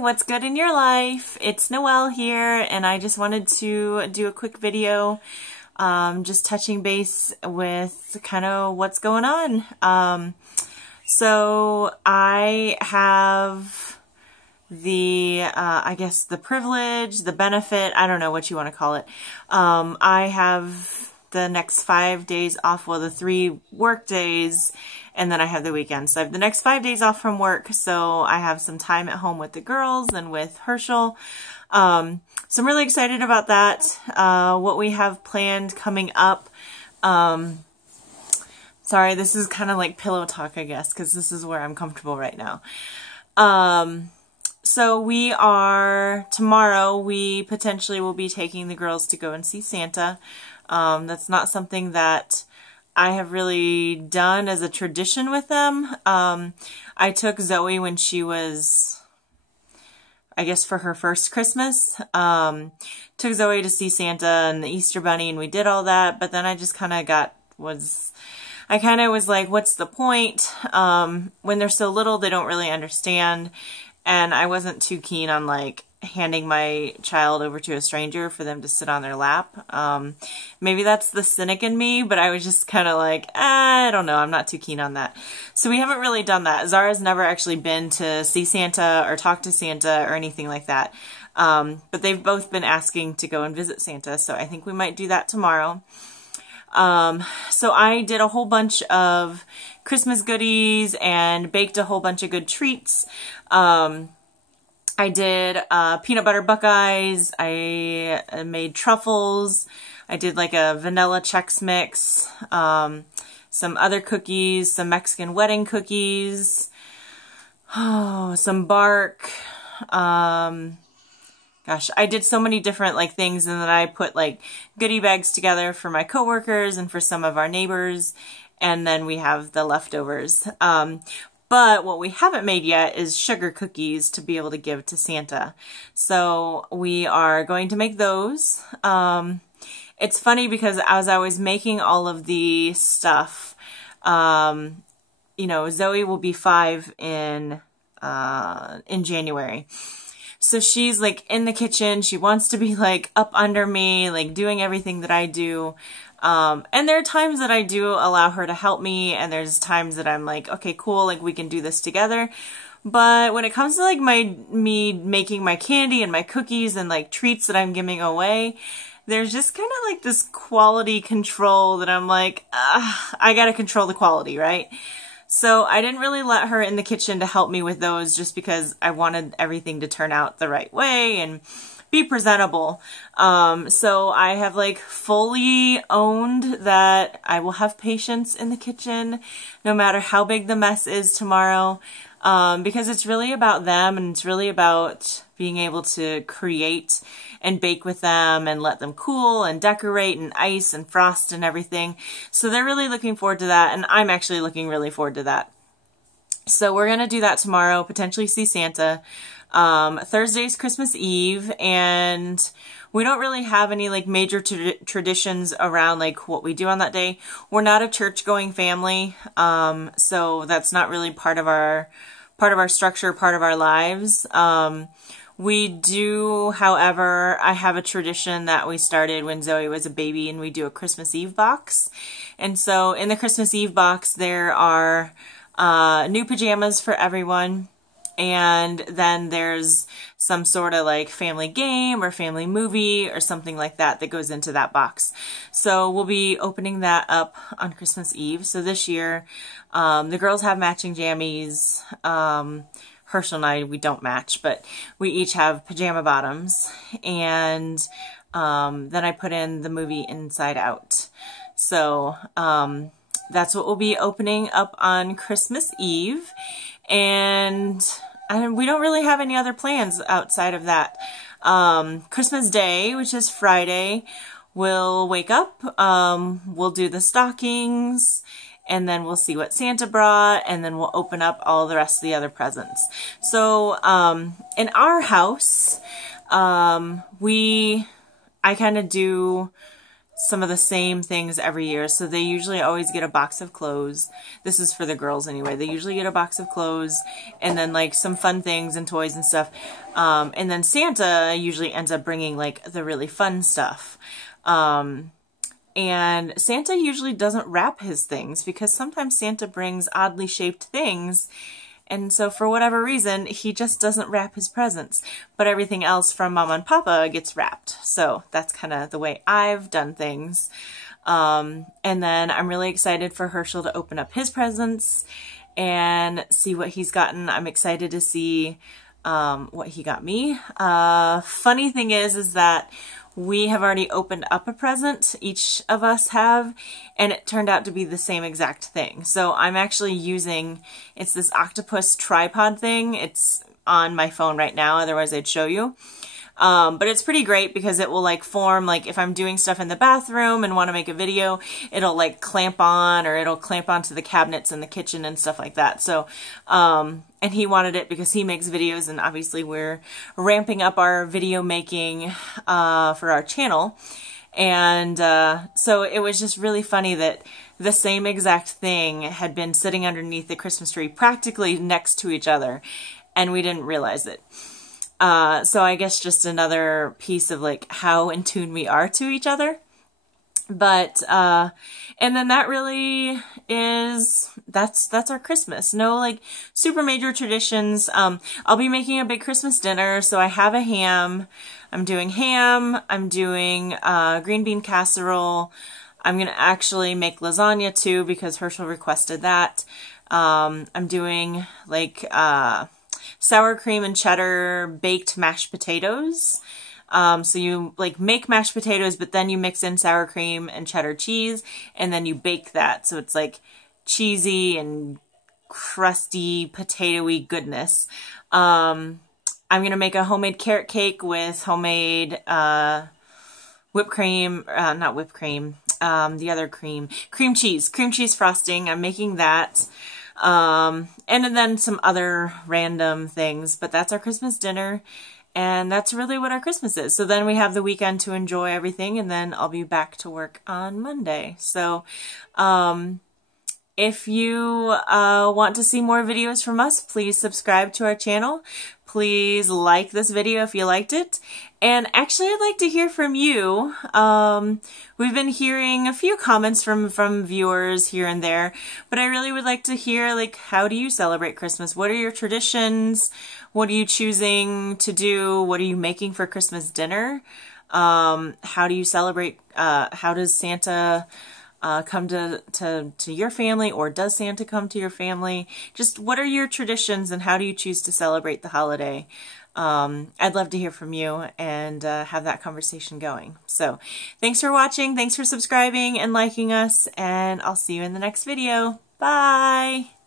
what's good in your life? It's Noelle here, and I just wanted to do a quick video just touching base with kind of what's going on. So I have the, I guess the privilege, the benefit, I don't know what you want to call it. I have the next 5 days off, well, the 3 work days, and then I have the weekend. So I have the next 5 days off from work, so I have some time at home with the girls and with Herschel. So I'm really excited about that, what we have planned coming up. Sorry, this is kind of like pillow talk, I guess, because this is where I'm comfortable right now. So tomorrow we potentially will be taking the girls to go and see Santa. That's not something that I have really done as a tradition with them. I took Zoe when she was, I guess, for her first Christmas. Took Zoe to see Santa and the Easter Bunny, and we did all that, but then I just kind of was like, what's the point? When they're so little, they don't really understand, and I wasn't too keen on, like, handing my child over to a stranger for them to sit on their lap. Maybe that's the cynic in me, but I was just kind of like, I don't know, I'm not too keen on that. So we haven't really done that. Zara's never actually been to see Santa or talk to Santa or anything like that. But they've both been asking to go and visit Santa, so I think we might do that tomorrow. So I did a whole bunch of Christmas goodies and baked a whole bunch of good treats. I did peanut butter buckeyes, I made truffles, I did like a vanilla Chex Mix, some other cookies, some Mexican wedding cookies, some bark, gosh, I did so many different like things, and then I put like goodie bags together for my coworkers and for some of our neighbors, and then we have the leftovers. But what we haven't made yet is sugar cookies to be able to give to Santa. So we are going to make those. It's funny because as I was making all of the stuff, you know, Zoe will be 5 in January. So she's like in the kitchen. She wants to be like up under me, like doing everything that I do. And there are times that I do allow her to help me, and there's times that I'm like, okay, cool, like we can do this together. But when it comes to like me making my candy and my cookies and like treats that I'm giving away, there's just kind of like this quality control that I'm like, I gotta control the quality, right? So I didn't really let her in the kitchen to help me with those just because I wanted everything to turn out the right way and be presentable. So I have like fully owned that I will have patience in the kitchen no matter how big the mess is tomorrow, because it's really about them, and it's really about being able to create and bake with them and let them cool and decorate and ice and frost and everything. So they're really looking forward to that, and I'm actually looking really forward to that. So we're going to do that tomorrow, potentially see Santa. Thursday's Christmas Eve, and we don't really have any like major traditions around like what we do on that day. We're not a church-going family, so that's not really part of our structure, part of our lives. We do, however, I have a tradition that we started when Zoe was a baby, and we do a Christmas Eve box. And so in the Christmas Eve box, there are new pajamas for everyone. And then there's some sort of like family game or family movie or something like that that goes into that box. So we'll be opening that up on Christmas Eve. So this year, the girls have matching jammies. Herschel and I, we don't match, but we each have pajama bottoms. And then I put in the movie Inside Out. So that's what we'll be opening up on Christmas Eve. And we don't really have any other plans outside of that. Christmas Day, which is Friday, we'll wake up, we'll do the stockings, and then we'll see what Santa brought, and then we'll open up all the rest of the other presents. So, in our house, I kind of do some of the same things every year. So they usually always get a box of clothes. This is for the girls anyway. They usually get a box of clothes and then like some fun things and toys and stuff. And then Santa usually ends up bringing like the really fun stuff. And Santa usually doesn't wrap his things because sometimes Santa brings oddly shaped things. And so for whatever reason, he just doesn't wrap his presents. But everything else from Mama and Papa gets wrapped. So that's kind of the way I've done things. And then I'm really excited for Herschel to open up his presents and see what he's gotten. I'm excited to see what he got me. Funny thing is that we have already opened up a present, each of us have, and it turned out to be the same exact thing. So I'm actually using, it's this octopus tripod thing. It's on my phone right now, otherwise I'd show you. But it's pretty great because it will like form, like if I'm doing stuff in the bathroom and want to make a video, it'll like clamp on, or it'll clamp onto the cabinets in the kitchen and stuff like that. So, and he wanted it because he makes videos, and obviously we're ramping up our video making, for our channel. And, so it was just really funny that the same exact thing had been sitting underneath the Christmas tree practically next to each other, and we didn't realize it. So I guess just another piece of like how in tune we are to each other. But, and then that really is, that's our Christmas. No like super major traditions. I'll be making a big Christmas dinner. So I have a ham. I'm doing ham. I'm doing, green bean casserole. I'm going to actually make lasagna too because Herschel requested that. I'm doing like, sour cream and cheddar baked mashed potatoes. So you like make mashed potatoes, but then you mix in sour cream and cheddar cheese, and then you bake that. So it's like cheesy and crusty, potatoey goodness. I'm going to make a homemade carrot cake with homemade, whipped cream, not whipped cream, the other cream cheese frosting. I'm making that. And then some other random things, but that's our Christmas dinner, and that's really what our Christmas is. So then we have the weekend to enjoy everything, and then I'll be back to work on Monday. So, if you want to see more videos from us, please subscribe to our channel. Please like this video if you liked it. And actually, I'd like to hear from you. We've been hearing a few comments from viewers here and there, but I really would like to hear, like, how do you celebrate Christmas? What are your traditions? What are you choosing to do? What are you making for Christmas dinner? How do you celebrate, how does Santa come to your family, or does Santa come to your family? Just what are your traditions and how do you choose to celebrate the holiday? I'd love to hear from you and have that conversation going. So thanks for watching, thanks for subscribing and liking us, and I'll see you in the next video. Bye!